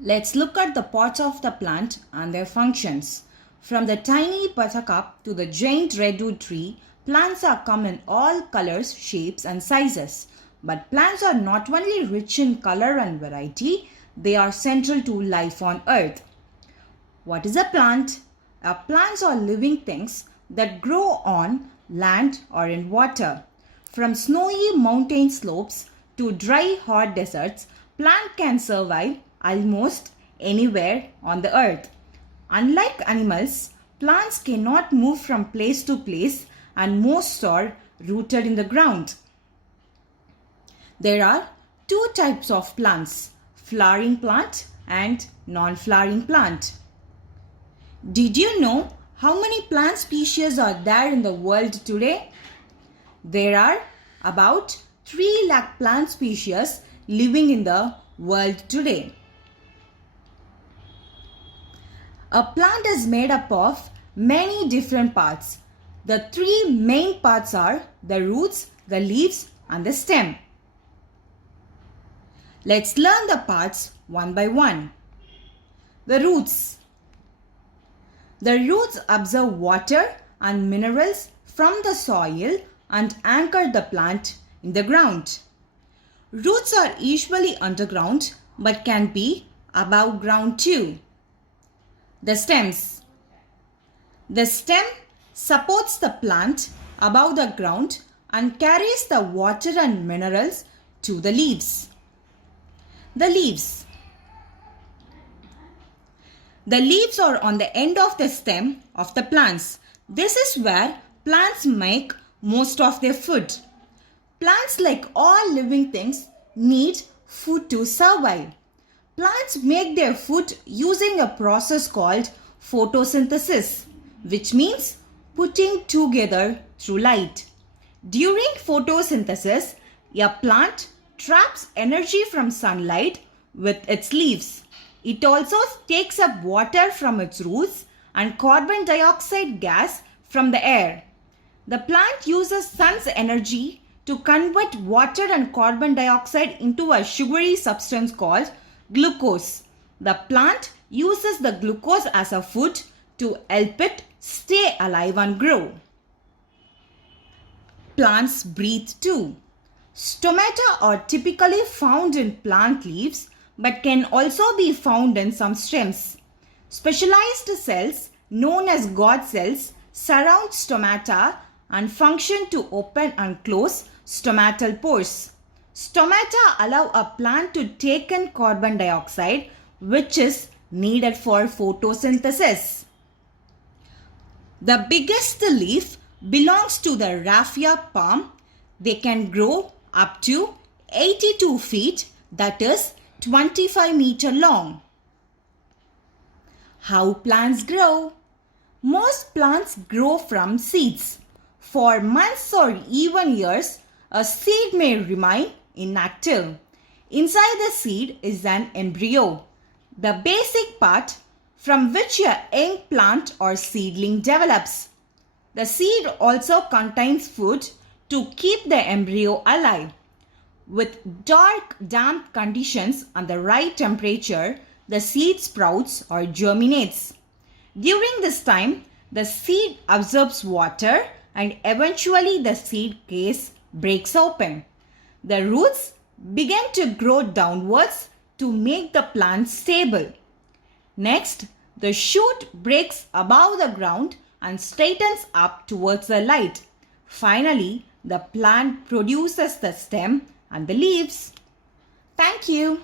Let's look at the parts of the plant and their functions. From the tiny buttercup to the giant redwood tree, plants are come in all colors, shapes and sizes. But plants are not only rich in color and variety, they are central to life on earth. What is a plant? Plants are living things that grow on land or in water. From snowy mountain slopes to dry hot deserts, plant can survive almost anywhere on the earth. Unlike animals, plants cannot move from place to place and most are rooted in the ground. There are two types of plants, flowering plant and non-flowering plant. Did you know how many plant species are there in the world today? There are about 3 lakh plant species living in the world today. A plant is made up of many different parts. The 3 main parts are the roots, the leaves and the stem. Let's learn the parts one by one. The roots. The roots absorb water and minerals from the soil and anchor the plant in the ground. Roots are usually underground but can be above ground too. The stems. The stem supports the plant above the ground and carries the water and minerals to the leaves. The leaves. The leaves are on the end of the stem of the plants. This is where plants make most of their food. Plants, like all living things, need food to survive. Plants make their food using a process called photosynthesis, which means putting together through light. During photosynthesis, a plant traps energy from sunlight with its leaves. It also takes up water from its roots and carbon dioxide gas from the air. The plant uses sun's energy to convert water and carbon dioxide into a sugary substance called glucose. The plant uses the glucose as a food to help it stay alive and grow. Plants breathe too. Stomata are typically found in plant leaves but can also be found in some stems. Specialized cells known as God cells surround stomata and function to open and close stomatal pores. Stomata allow a plant to take in carbon dioxide, which is needed for photosynthesis. The biggest leaf belongs to the raffia palm. They can grow up to 82 feet, that is 25 meters long. How plants grow? Most plants grow from seeds. For months or even years, a seed may remain inactive. Inside the seed is an embryo, the basic part from which a young plant or seedling develops. The seed also contains food to keep the embryo alive. With dark, damp conditions and the right temperature, the seed sprouts or germinates. During this time, the seed absorbs water and eventually the seed case breaks open. The roots begin to grow downwards to make the plant stable. Next, the shoot breaks above the ground and straightens up towards the light. Finally, the plant produces the stem and the leaves. Thank you.